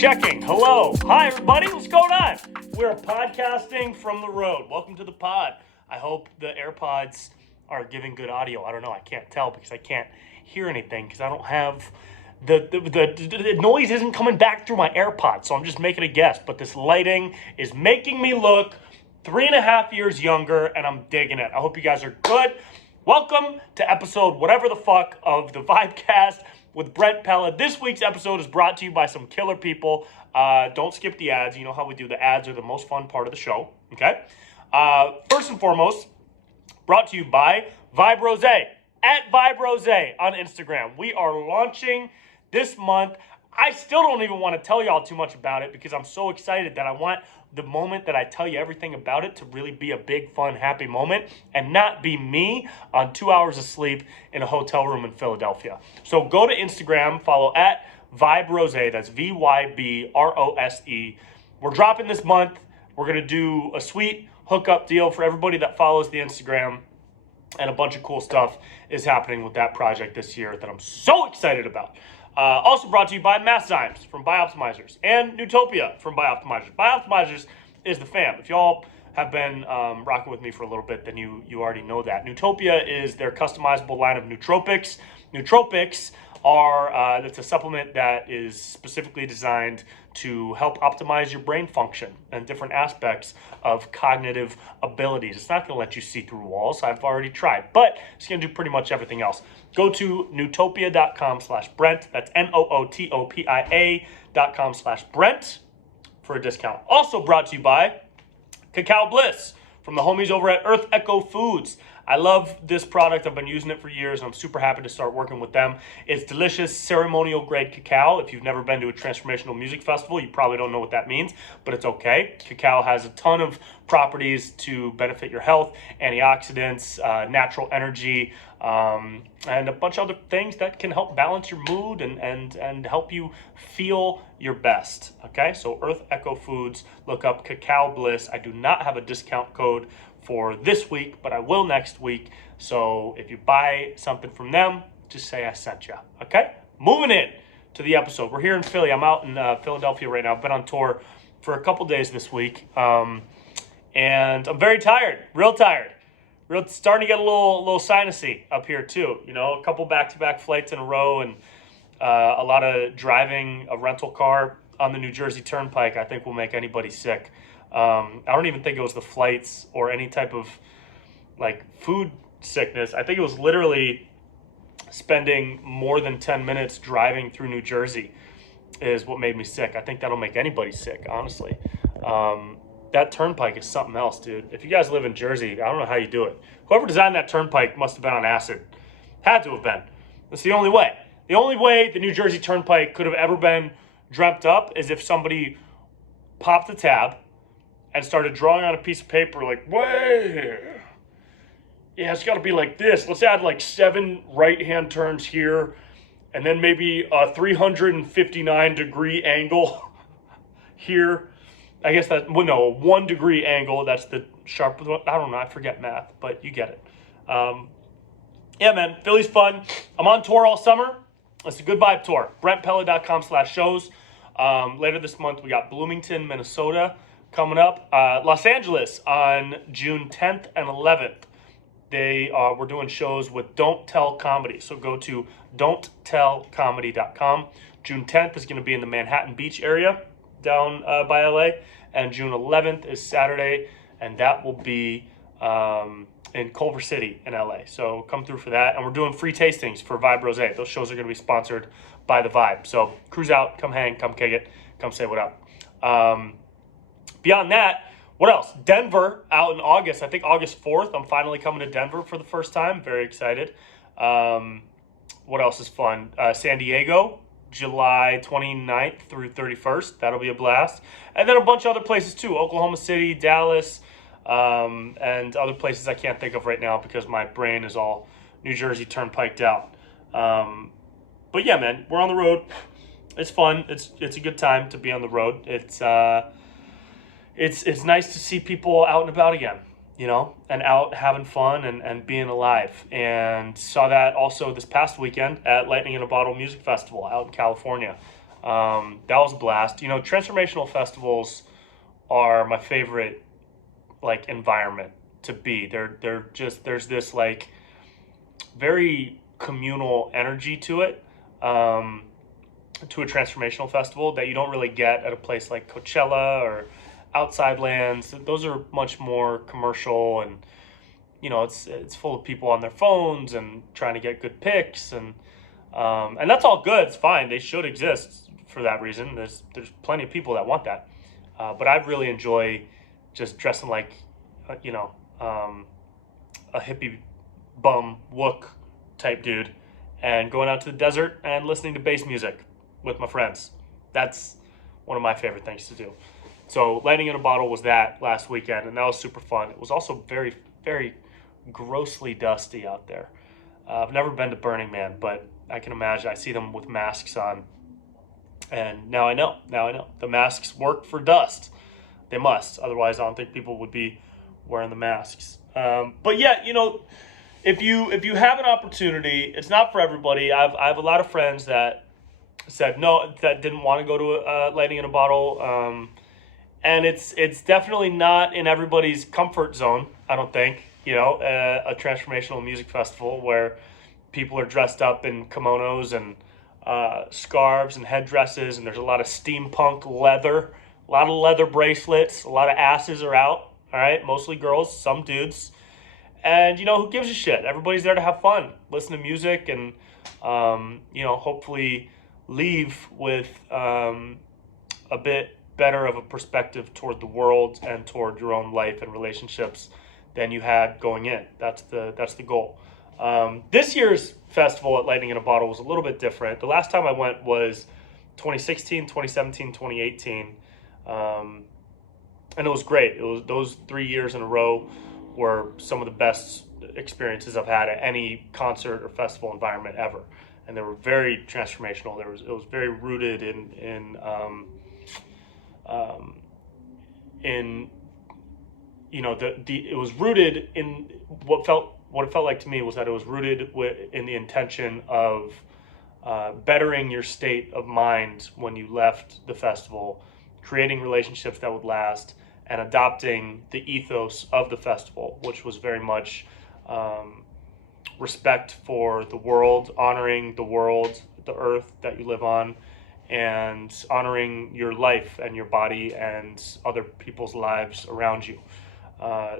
Checking. Hello. Hi, everybody. What's going on? We're podcasting from the road. Welcome to the pod. I hope the AirPods are giving good audio. I don't know. I can't tell because I can't hear anything because I don't have the noise isn't coming back through my AirPods. So I'm just making a guess. But this lighting is making me look 3.5 years younger, and I'm digging it. I hope you guys are good. Welcome to episode whatever the fuck of the VibeCast with Brent Pella. This week's episode is brought to you by some killer people. Don't skip the ads. You know how we do. The ads are the most fun part of the show. Okay. First and foremost, brought to you by Vibe Rose at Vibe Rose on Instagram. We are launching this month. I still don't even want to tell y'all too much about it because I'm so excited that I want the moment that I tell you everything about it to really be a big, fun, happy moment and not be me on 2 hours of sleep in a hotel room in Philadelphia. So go to Instagram, follow at Vibe Rose. That's VYBROSE. We're dropping this month. We're going to do a sweet hookup deal for everybody that follows the Instagram, and a bunch of cool stuff is happening with that project this year that I'm so excited about. Also brought to you by Masszymes from Bioptimizers and Newtopia from Bioptimizers. Bioptimizers is the fam. If y'all have been rocking with me for a little bit, then you already know that. Newtopia is their customizable line of nootropics. Nootropics are, it's a supplement that is specifically designed to help optimize your brain function and different aspects of cognitive abilities. It's not going to let you see through walls. I've already tried, but it's going to do pretty much everything else. Go to nootopia.com/Brent. That's nootopia.com/Brent for a discount. Also brought to you by Cacao Bliss from the homies over at Earth Echo Foods. I love this product. I've been using it for years, and I'm super happy to start working with them. It's delicious ceremonial grade cacao. If you've never been to a transformational music festival, you probably don't know what that means, but it's okay. Cacao has a ton of properties to benefit your health, antioxidants, natural energy, and a bunch of other things that can help balance your mood and help you feel your best. Okay, so Earth Echo Foods, look up Cacao Bliss. I do not have a discount code for this week, but I will next week. So if you buy something from them, just say I sent you. Okay, moving in to the episode. We're here in Philly. I'm out in Philadelphia right now. I've been on tour for a couple days this week, and I'm very tired, real tired. Starting to get a little sinusy up here too. You know, a couple back-to-back flights in a row, and a lot of driving a rental car on the New Jersey Turnpike. I think will make anybody sick. I don't even think it was the flights or any type of like food sickness. I think it was literally spending more than 10 minutes driving through New Jersey is what made me sick. I think that'll make anybody sick, honestly. That turnpike is something else, dude. If you guys live in Jersey, I don't know how you do it. Whoever designed that turnpike must have been on acid. Had to have been. That's the only way. The only way the New Jersey Turnpike could have ever been dreamt up is if somebody popped the tab and started drawing on a piece of paper like, wait, yeah, it's got to be like this. Let's add like 7 right-hand turns here, and then maybe a 359-degree angle here. I guess that, well, no, a 1-degree angle. That's the sharp, I don't know, I forget math, but you get it. Yeah, man, Philly's fun. I'm on tour all summer. It's a good vibe tour. BrentPella.com/shows. Later this month, we got Bloomington, Minnesota coming up. Los Angeles on June 10th and 11th. We're doing shows with Don't Tell Comedy. So go to don'ttellcomedy.com. June 10th is going to be in the Manhattan Beach area down by LA. And June 11th is Saturday, and that will be in Culver City in LA. So come through for that. And we're doing free tastings for Vibe Rose. Those shows are going to be sponsored by The Vibe. So cruise out, come hang, come kick it, come say what up. Beyond that, what else? Denver out in August. I think August 4th. I'm finally coming to Denver for the first time. Very excited. What else is fun? San Diego, July 29th through 31st. That'll be a blast. And then a bunch of other places too. Oklahoma City, Dallas, and other places I can't think of right now because my brain is all New Jersey Turnpiked out. But yeah, man, we're on the road. It's fun. It's a good time to be on the road. It's nice to see people out and about again, you know, and out having fun and being alive. And saw that also this past weekend at Lightning in a Bottle Music Festival out in California. That was a blast. Transformational festivals are my favorite like environment to be. They're just there's this like very communal energy to it. To a transformational festival that you don't really get at a place like Coachella or Outside Lands. Those are much more commercial, and it's full of people on their phones and trying to get good pics, and that's all good. It's fine. They should exist for that reason. There's plenty of people that want that, but I really enjoy just dressing like you know a hippie bum wook type dude and going out to the desert and listening to bass music with my friends. That's one of my favorite things to do. So Lightning in a Bottle was that last weekend, and that was super fun. It was also very, very grossly dusty out there. I've never been to Burning Man, but I can imagine. I see them with masks on, and now I know. The masks work for dust. They must. Otherwise, I don't think people would be wearing the masks. But yeah, if you have an opportunity, it's not for everybody. I have a lot of friends that said no, that didn't want to go to a Lightning in a Bottle, and it's definitely not in everybody's comfort zone. I don't think a transformational music festival where people are dressed up in kimonos and scarves and headdresses, and there's a lot of steampunk leather, a lot of leather bracelets, a lot of asses are out. All right, mostly girls, some dudes. And, who gives a shit? Everybody's there to have fun, listen to music, and, hopefully leave with a bit better of a perspective toward the world and toward your own life and relationships than you had going in. That's the goal. This year's festival at Lightning in a Bottle was a little bit different. The last time I went was 2016, 2017, 2018. And it was great. It was those 3 years in a row were some of the best experiences I've had at any concert or festival environment ever, and they were very transformational. It was very rooted in it was rooted in what it felt like to me was that it was rooted in the intention of bettering your state of mind when you left the festival, creating relationships that would last, and adopting the ethos of the festival, which was very much respect for the world, honoring the world, the earth that you live on, and honoring your life and your body and other people's lives around you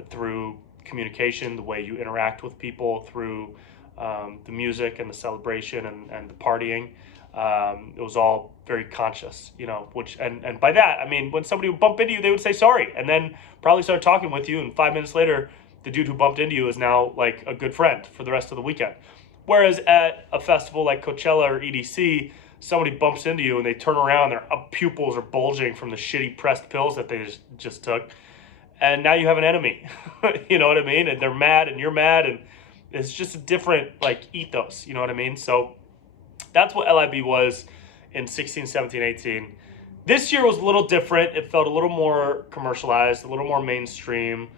through communication, the way you interact with people, through the music and the celebration and the partying. It was all very conscious, which, and by that, I mean, when somebody would bump into you, they would say sorry, and then probably start talking with you, and 5 minutes later, the dude who bumped into you is now like a good friend for the rest of the weekend. Whereas at a festival like Coachella or EDC, somebody bumps into you and they turn around, their pupils are bulging from the shitty pressed pills that they just took, and now you have an enemy. You know what I mean? And they're mad and you're mad, and it's just a different like ethos, you know what I mean? So that's what LIB was in 16, 17, 18. This year was a little different. It felt a little more commercialized, a little more mainstream.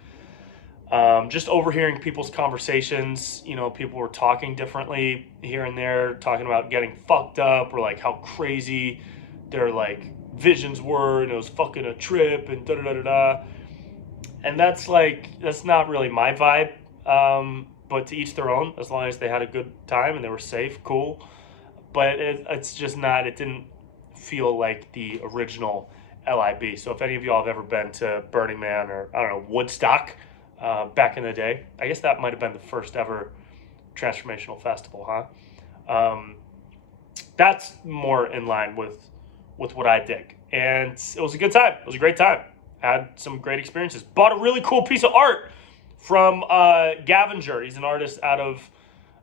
Just overhearing people's conversations, people were talking differently here and there, talking about getting fucked up or like how crazy their like visions were, and it was fucking a trip and da-da-da-da-da. And that's not really my vibe. But to each their own, as long as they had a good time and they were safe, cool. But it's just not, it didn't feel like the original LIB. So if any of y'all have ever been to Burning Man or, I don't know, Woodstock back in the day, I guess that might have been the first ever transformational festival, huh? That's more in line with what I dig. And it was a good time. It was a great time. Had some great experiences. Bought a really cool piece of art from Gavinger. He's an artist out of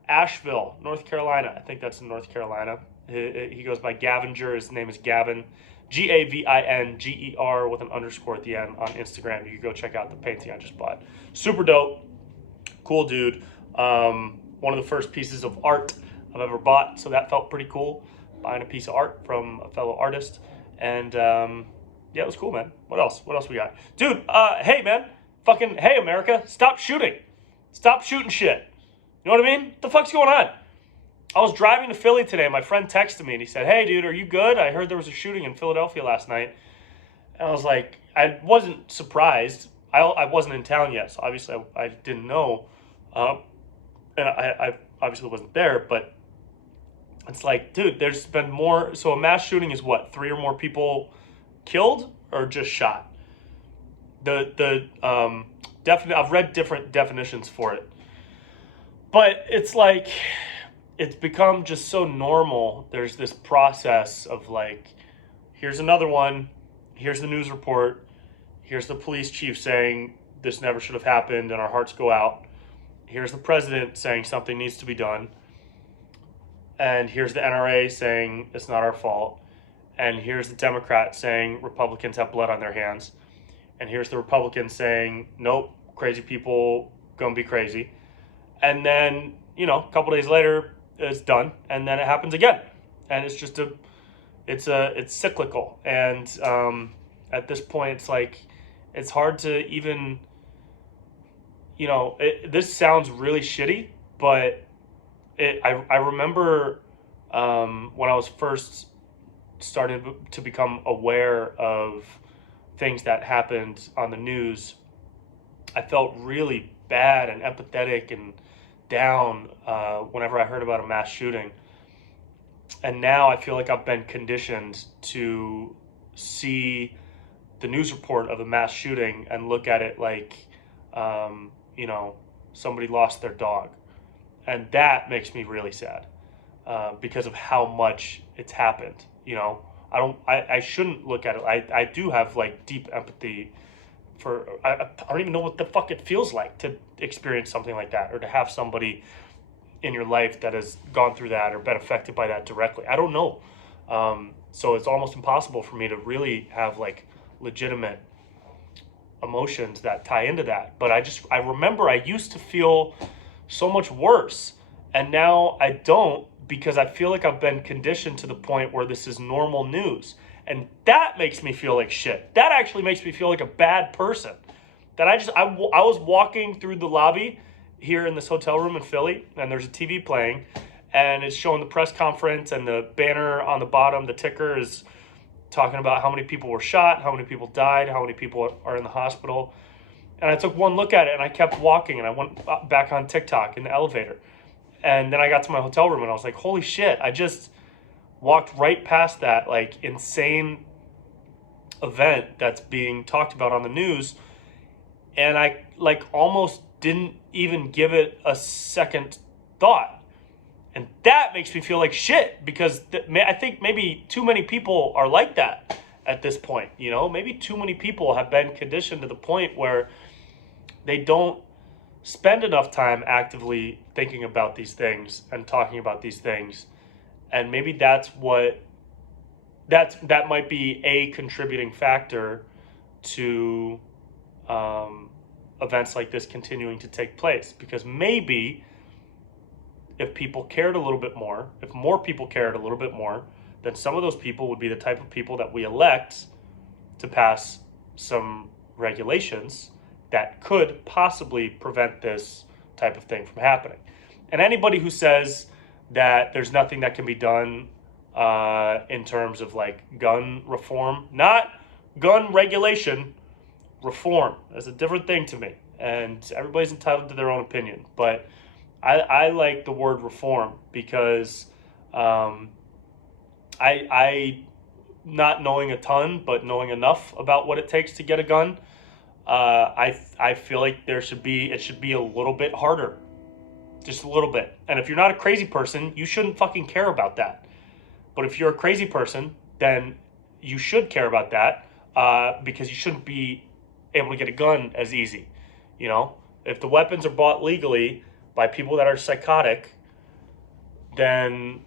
Asheville, North Carolina. I think that's in North Carolina. He goes by Gavinger. His name is Gavin, Gavinger with an underscore at the end on Instagram. You can go check out the painting I just bought. Super dope. Cool dude. One of the first pieces of art I've ever bought, so that felt pretty cool, buying a piece of art from a fellow artist. And yeah, it was cool, man. What else we got? Dude, hey, man. Fucking, hey, America, stop shooting. Stop shooting shit. You know what I mean? What the fuck's going on? I was driving to Philly today. My friend texted me and he said, "Hey, dude, are you good? I heard there was a shooting in Philadelphia last night." And I was like, I wasn't surprised. I wasn't in town yet, so obviously I didn't know. And I obviously wasn't there, but it's like, dude, there's been more. So a mass shooting is what, 3 or more people killed or just shot? I've read different definitions for it, but it's like it's become just so normal. There's this process of like, here's another one, here's the news report, here's the police chief saying this never should have happened and our hearts go out. Here's the president saying something needs to be done. And here's the NRA saying it's not our fault. And here's the Democrats saying Republicans have blood on their hands. And here's the Republicans saying, nope, crazy people gonna be crazy. And then, a couple days later, it's done. And then it happens again. And it's just it's cyclical. And at this point, it's like, it's hard to even, this sounds really shitty, but I remember when I was first starting to become aware of things that happened on the news, I felt really bad and empathetic and down whenever I heard about a mass shooting. And now I feel like I've been conditioned to see the news report of a mass shooting and look at it like, somebody lost their dog. And that makes me really sad because of how much it's happened. I shouldn't look at it. I do have like deep empathy for, I don't even know what the fuck it feels like to experience something like that, or to have somebody in your life that has gone through that or been affected by that directly. I don't know. So it's almost impossible for me to really have like legitimate emotions that tie into that. But I remember I used to feel so much worse, and now I don't, because I feel like I've been conditioned to the point where this is normal news, and that makes me feel like shit. That actually makes me feel like a bad person. That I was walking through the lobby here in this hotel room in Philly, and there's a TV playing, and it's showing the press conference, and the banner on the bottom, the ticker, is talking about how many people were shot, how many people died, how many people are in the hospital. And I took one look at it and I kept walking, and I went back on TikTok in the elevator. And then I got to my hotel room and I was like, holy shit, I just walked right past that like insane event that's being talked about on the news. And I like almost didn't even give it a second thought. And that makes me feel like shit, because I think maybe too many people are like that at this point. Maybe too many people have been conditioned to the point where they don't spend enough time actively thinking about these things and talking about these things. And maybe that might be a contributing factor to events like this continuing to take place. Because maybe if people cared a little bit more, if more people cared a little bit more, then some of those people would be the type of people that we elect to pass some regulations that could possibly prevent this type of thing from happening. And anybody who says that there's nothing that can be done in terms of like gun reform, not gun regulation, reform, is a different thing to me. And everybody's entitled to their own opinion. But I like the word reform because I not knowing a ton, but knowing enough about what it takes to get a gun, I feel like it should be a little bit harder, just a little bit. And if you're not a crazy person, you shouldn't fucking care about that. But if you're a crazy person, then you should care about that because you shouldn't be able to get a gun as easy. If the weapons are bought legally by people that are psychotic, then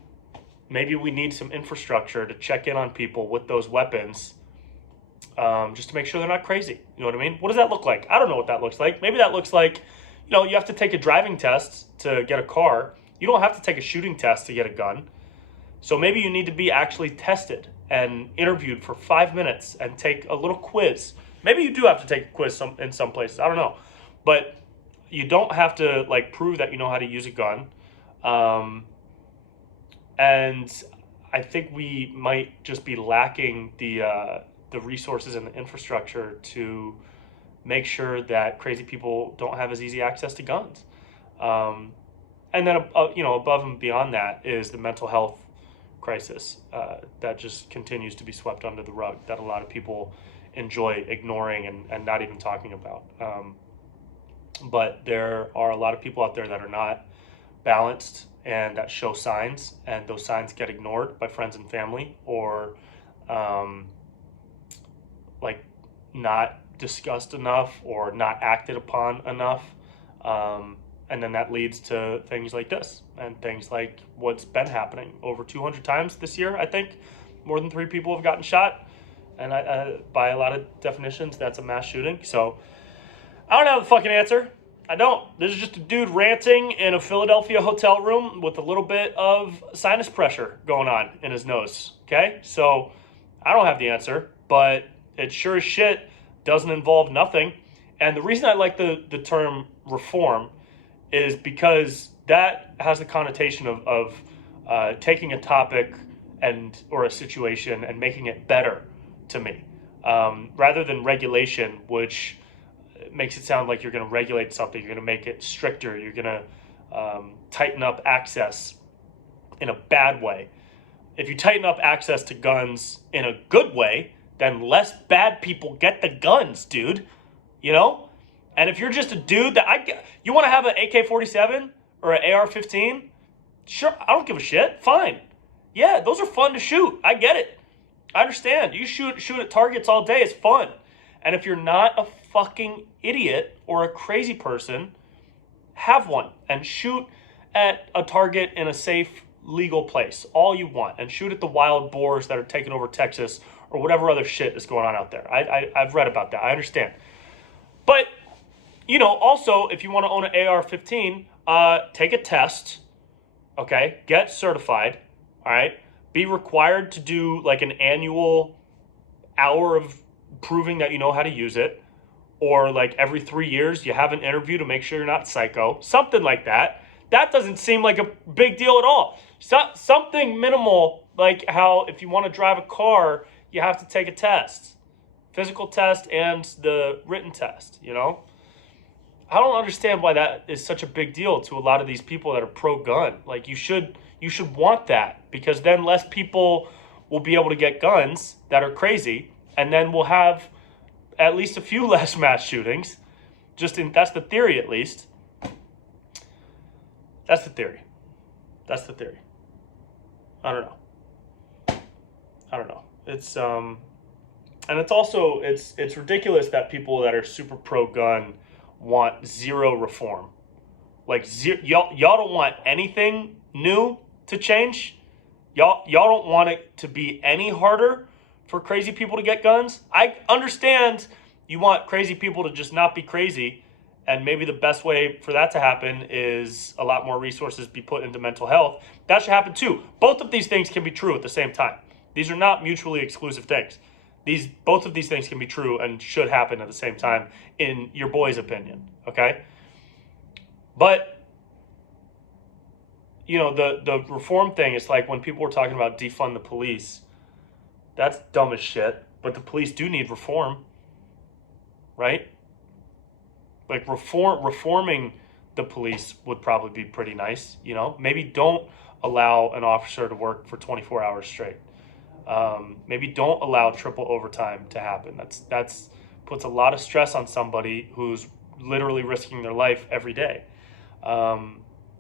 maybe we need some infrastructure to check in on people with those weapons, just to make sure they're not crazy. You know what I mean? What does that look like? I don't know what that looks like. Maybe that looks like, you have to take a driving test to get a car. You don't have to take a shooting test to get a gun. So maybe you need to be actually tested and interviewed for 5 minutes and take a little quiz. Maybe you do have to take a quiz in some places. I don't know. But you don't have to like prove that you know how to use a gun. And I think we might just be lacking the resources and the infrastructure to make sure that crazy people don't have as easy access to guns. Um, and then, above and beyond that is the mental health crisis that just continues to be swept under the rug, that a lot of people enjoy ignoring and not even talking about. But there are a lot of people out there that are not balanced and that show signs, and those signs get ignored by friends and family, or um, like not discussed enough or not acted upon enough. And then that leads to things like this and things like what's been happening over 200 times this year. I think more than 3 people have gotten shot, and by a lot of definitions, that's a mass shooting. So I don't have the fucking answer. I don't. This is just a dude ranting in a Philadelphia hotel room with a little bit of sinus pressure going on in his nose. Okay? So I don't have the answer, but it sure as shit doesn't involve nothing. And the reason I like the term reform is because that has the connotation of taking a topic or a situation and making it better to me, rather than regulation, which makes it sound like you're going to regulate something, you're going to make it stricter, you're going to tighten up access in a bad way. If you tighten up access to guns in a good way, then less bad people get the guns, dude. You know? And if you're just a dude you want to have an AK-47 or an AR-15, sure, I don't give a shit. Fine. Yeah, those are fun to shoot. I get it. I understand. You shoot at targets all day. It's fun. And if you're not a fucking idiot or a crazy person, have one and shoot at a target in a safe, legal place all you want, and shoot at the wild boars that are taking over Texas or whatever other shit is going on out there. I've read about that. I understand. But, also, if you want to own an AR-15, take a test, okay? Get certified, all right? Be required to do like an annual hour of proving that you know how to use it, or like every 3 years you have an interview to make sure you're not psycho, something like that. That doesn't seem like a big deal at all. Something minimal, like how if you want to drive a car, you have to take a test, physical test and the written test, I don't understand why that is such a big deal to a lot of these people that are pro-gun. Like you should want that, because then less people will be able to get guns that are crazy, and then we'll have at least a few less mass shootings. That's the theory, at least. That's the theory. I don't know. It's and it's also it's ridiculous that people that are super pro-gun want zero reform. Like y'all don't want anything new to change. Y'all don't want it to be any harder for crazy people to get guns. I understand you want crazy people to just not be crazy, and maybe the best way for that to happen is a lot more resources be put into mental health. That should happen too. Both of these things can be true at the same time. These are not mutually exclusive things. Both of these things can be true and should happen at the same time, in your boy's opinion, okay? But, the reform thing is like when people were talking about defund the police. That's dumb as shit, but the police do need reform, right? Like reforming the police would probably be pretty nice, Maybe don't allow an officer to work for 24 hours straight. Maybe don't allow triple overtime to happen. That's puts a lot of stress on somebody who's literally risking their life every day.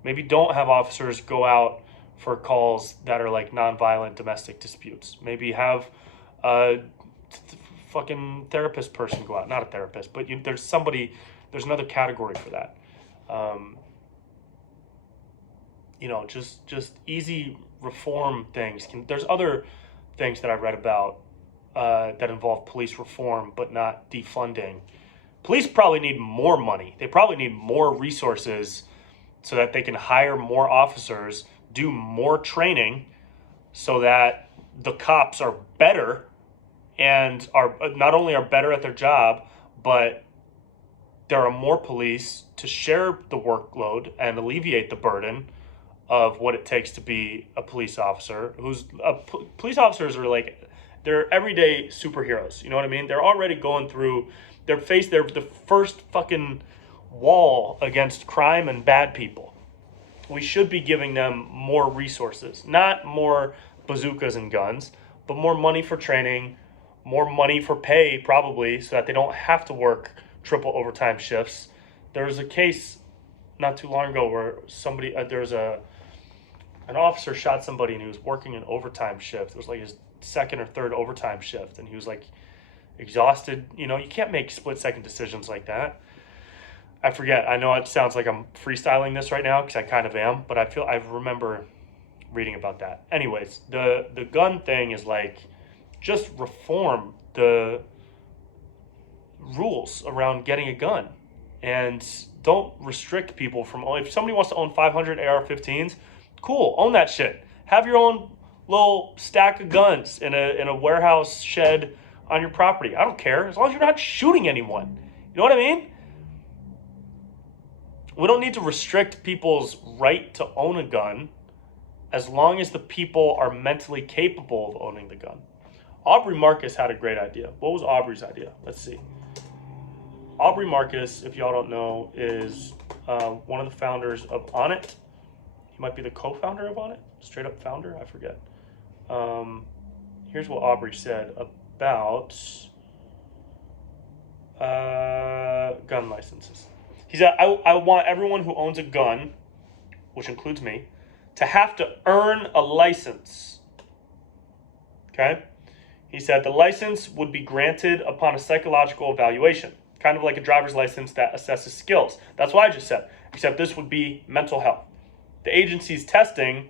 Maybe don't have officers go out for calls that are like nonviolent domestic disputes. Maybe have a fucking therapist person go out. Not a therapist, but there's another category for that. Just easy reform things. There's other things that I read about that involve police reform, but not defunding. Police probably need more money. They probably need more resources so that they can hire more officers, do more training, so that the cops are better and are not only are better at their job, but there are more police to share the workload and alleviate the burden of what it takes to be a police officer. Police officers are like, they're everyday superheroes. You know what I mean? They're already going through they're the first fucking wall against crime and bad people. We should be giving them more resources, not more bazookas and guns, but more money for training, more money for pay, probably, so that they don't have to work triple overtime shifts. There was a case not too long ago where an officer shot somebody and he was working an overtime shift. It was like his second or third overtime shift, and he was like exhausted. You know, you can't make split second decisions like that. I forget. I know it sounds like I'm freestyling this right now because I kind of am, but I remember reading about that. Anyways, the gun thing is like, just reform the rules around getting a gun, and don't restrict people from. If somebody wants to own 500 AR-15s, cool, own that shit. Have your own little stack of guns in a warehouse shed on your property. I don't care, as long as you're not shooting anyone. You know what I mean? We don't need to restrict people's right to own a gun as long as the people are mentally capable of owning the gun. Aubrey Marcus had a great idea. What was Aubrey's idea? Let's see. Aubrey Marcus, if y'all don't know, is one of the founders of Onnit. He might be the co-founder of Onnit, straight up founder, I forget. Here's what Aubrey said about gun licenses. He said, I want everyone who owns a gun, which includes me, to have to earn a license. Okay? He said the license would be granted upon a psychological evaluation, kind of like a driver's license that assesses skills. That's what I just said, except this would be mental health. The agency's testing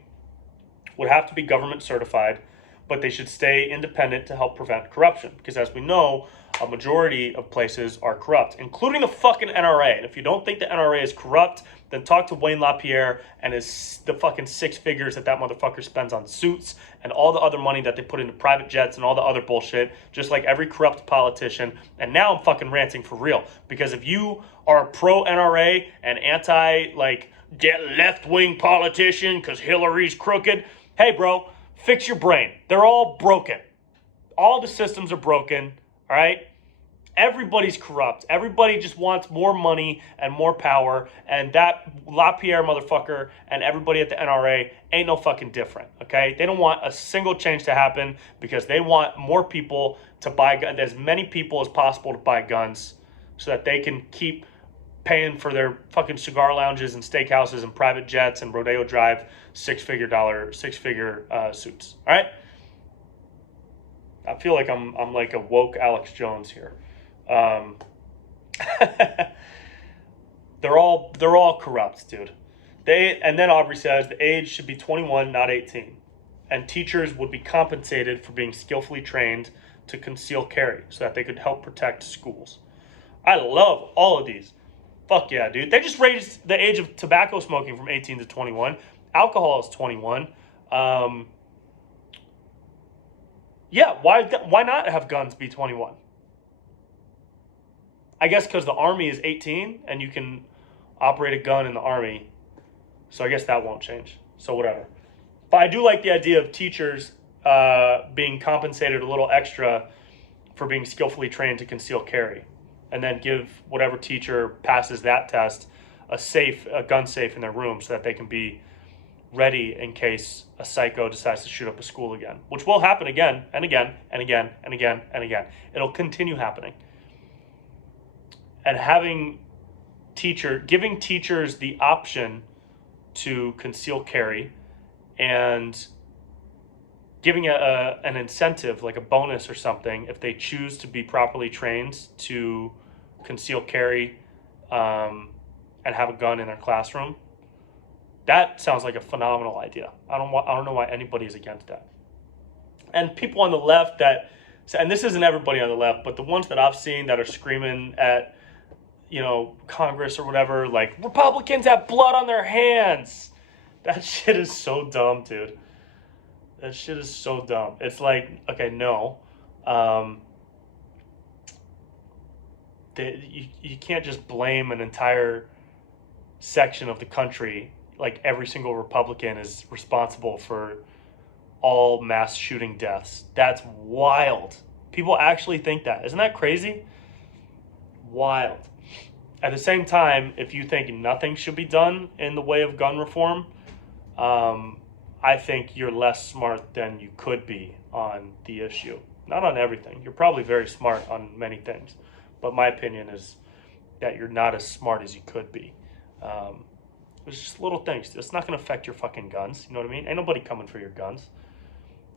would have to be government certified, but they should stay independent to help prevent corruption. Because as we know, a majority of places are corrupt, including the fucking NRA. And if you don't think the NRA is corrupt, then talk to Wayne LaPierre and the fucking 6 figures that motherfucker spends on suits and all the other money that they put into private jets and all the other bullshit, just like every corrupt politician. And now I'm fucking ranting for real. Because if you are pro NRA and anti, like, get left-wing politician because Hillary's crooked, hey, bro, fix your brain. They're all broken. All the systems are broken. All right? Everybody's corrupt. Everybody just wants more money and more power. And that LaPierre motherfucker and everybody at the NRA ain't no fucking different. Okay? They don't want a single change to happen because they want more people to buy guns, as many people as possible to buy guns so that they can keep paying for their fucking cigar lounges and steakhouses and private jets and Rodeo Drive six-figure suits. All right? I feel like I'm like a woke Alex Jones here. They're all corrupt, dude. And then Aubrey says the age should be 21, not 18. And teachers would be compensated for being skillfully trained to conceal carry so that they could help protect schools. I love all of these. Fuck yeah, dude. They just raised the age of tobacco smoking from 18 to 21. Alcohol is 21. Yeah, why not have guns be 21? I guess because the Army is 18 and you can operate a gun in the Army. So I guess that won't change. So whatever. But I do like the idea of teachers being compensated a little extra for being skillfully trained to conceal carry. And then give whatever teacher passes that test a gun safe in their room so that they can be ready in case a psycho decides to shoot up a school again, which will happen again and again and again and again and again. It'll continue happening. And giving teachers the option to conceal carry and giving an incentive, like a bonus or something, if they choose to be properly trained to conceal carry and have a gun in their classroom. That sounds like a phenomenal idea. I don't know why anybody is against that. And people on the left and this isn't everybody on the left, but the ones that I've seen that are screaming at, Congress or whatever, like, Republicans have blood on their hands. That shit is so dumb, dude. That shit is so dumb. It's like, okay, no. You can't just blame an entire section of the country like every single Republican is responsible for all mass shooting deaths. That's wild. People actually think that. Isn't that crazy? Wild. At the same time, if you think nothing should be done in the way of gun reform, I think you're less smart than you could be on the issue. Not on everything. You're probably very smart on many things. But my opinion is that you're not as smart as you could be. It's just little things. It's not going to affect your fucking guns. You know what I mean? Ain't nobody coming for your guns.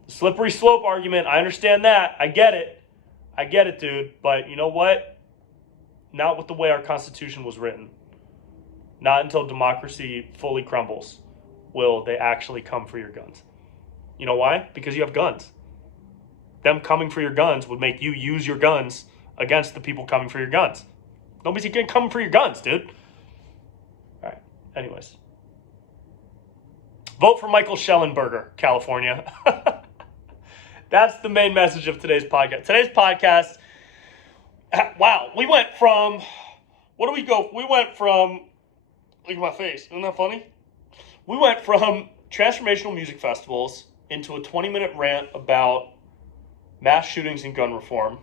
The slippery slope argument, I understand that. I get it, dude. But you know what? Not with the way our Constitution was written. Not until democracy fully crumbles will they actually come for your guns. You know why? Because you have guns. Them coming for your guns would make you use your guns against the people coming for your guns. Nobody's gonna come for your guns, dude. All right. Anyways. Vote for Michael Schellenberger, California. That's the main message of today's podcast. Today's podcast, wow, we went from, what do we go? We went from, look at my face, isn't that funny? We went from transformational music festivals into a 20-minute rant about mass shootings and gun reform.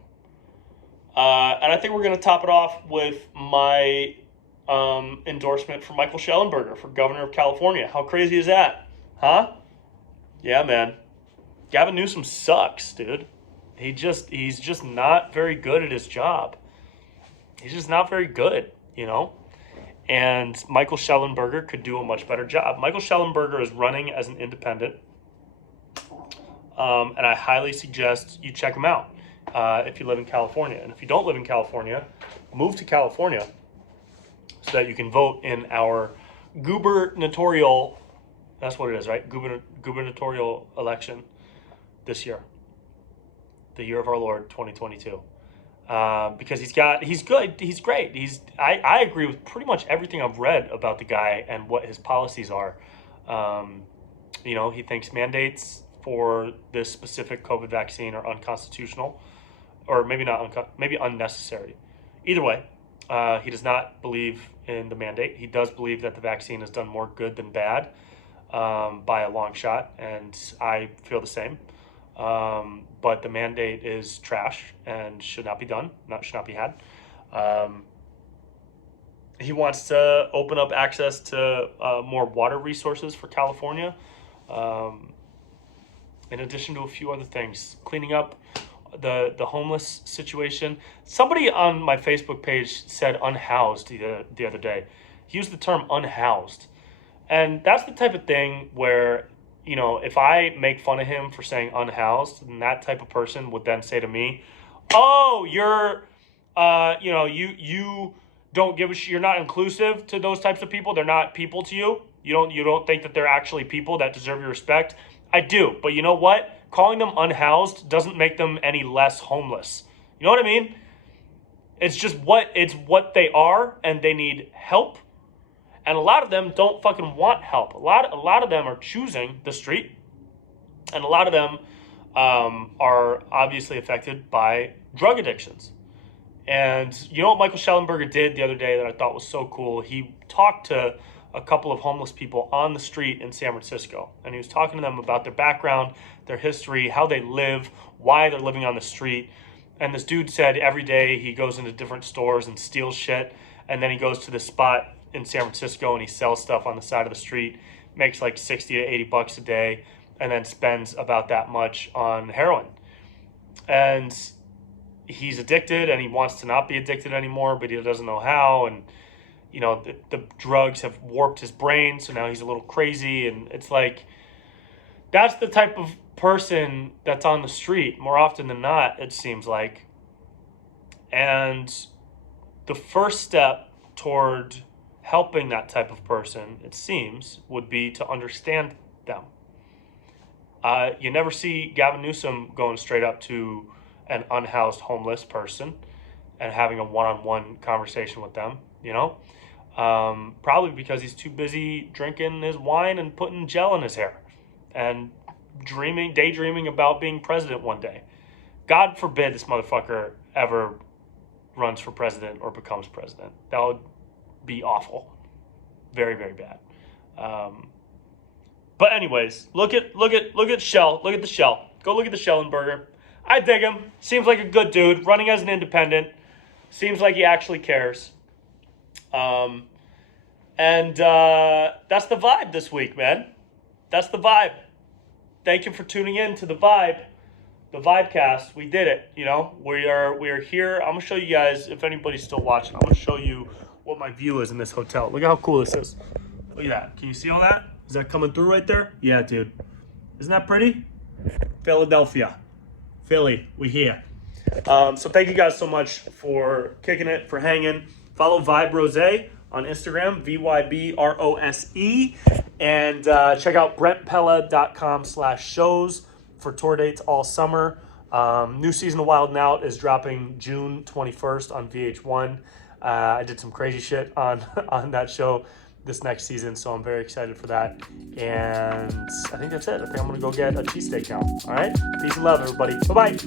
And I think we're going to top it off with my endorsement for Michael Schellenberger for governor of California. How crazy is that? Huh? Yeah, man. Gavin Newsom sucks, dude. He's just not very good at his job. He's just not very good, you know? And Michael Schellenberger could do a much better job. Michael Schellenberger is running as an independent. And I highly suggest you check him out if you live in California. And if you don't live in California, move to California so that you can vote in our gubernatorial, that's what it is, right? Gubernatorial election this year. The year of our Lord, 2022. Because he's good, he's great. I agree with pretty much everything I've read about the guy and what his policies are. You know, he thinks mandates for this specific COVID vaccine are unconstitutional, or maybe not, maybe unnecessary. Either way, he does not believe in the mandate. He does believe that the vaccine has done more good than bad by a long shot, and I feel the same. But the mandate is trash and should not be done, should not be had. He wants to open up access to more water resources for California, in addition to a few other things. Cleaning up the homeless situation. Somebody on my Facebook page said unhoused the other day. He used the term unhoused. And that's the type of thing where, you know, if I make fun of him for saying unhoused, then that type of person would then say to me, oh, you're, you know, you don't give a shit. You're not inclusive to those types of people. They're not people to you. You don't think that they're actually people that deserve your respect. I do. But you know what? Calling them unhoused doesn't make them any less homeless. You know what I mean? It's just what they are, and they need help. And a lot of them don't fucking want help. A lot of them are choosing the street. And a lot of them are obviously affected by drug addictions. And you know what Michael Schellenberger did the other day that I thought was so cool? He talked to a couple of homeless people on the street in San Francisco. And he was talking to them about their background, their history, how they live, why they're living on the street. And this dude said every day he goes into different stores and steals shit. And then he goes to this spot in San Francisco and he sells stuff on the side of the street, makes like 60 to 80 bucks a day, and then spends about that much on heroin. And he's addicted and he wants to not be addicted anymore, but he doesn't know how. And, you know, the drugs have warped his brain, so now he's a little crazy. And it's like, that's the type of person that's on the street more often than not, it seems like. And the first step toward helping that type of person, it seems, would be to understand them. You never see Gavin Newsom going straight up to an unhoused homeless person and having a one-on-one conversation with them, you know? Probably because he's too busy drinking his wine and putting gel in his hair and daydreaming about being president one day. God forbid this motherfucker ever runs for president or becomes president. That would be awful. Very, very bad. But anyways, look at Shell. Look at the Shell. Go look at the Schellenberger. I dig him. Seems like a good dude. Running as an independent. Seems like he actually cares. And that's the vibe this week, man. That's the vibe. Thank you for tuning in to the VibeCast. We did it. We are here. I'm gonna show you guys, if anybody's still watching, I'm gonna show you what my view is in this hotel. Look at how cool this is. Look at that. Can you see all that? Is that coming through right there? Yeah, dude. Isn't that pretty? Philadelphia. Philly. We here. So thank you guys so much for kicking it, for hanging. Follow Vibe Rose on Instagram, VYBROSE. And check out BrentPella.com/shows for tour dates all summer. New season of Wild 'N Out is dropping June 21st on VH1. I did some crazy shit on that show this next season, so I'm very excited for that. And I think that's it. I think I'm going to go get a cheesesteak now. All right? Peace and love, everybody. Bye-bye.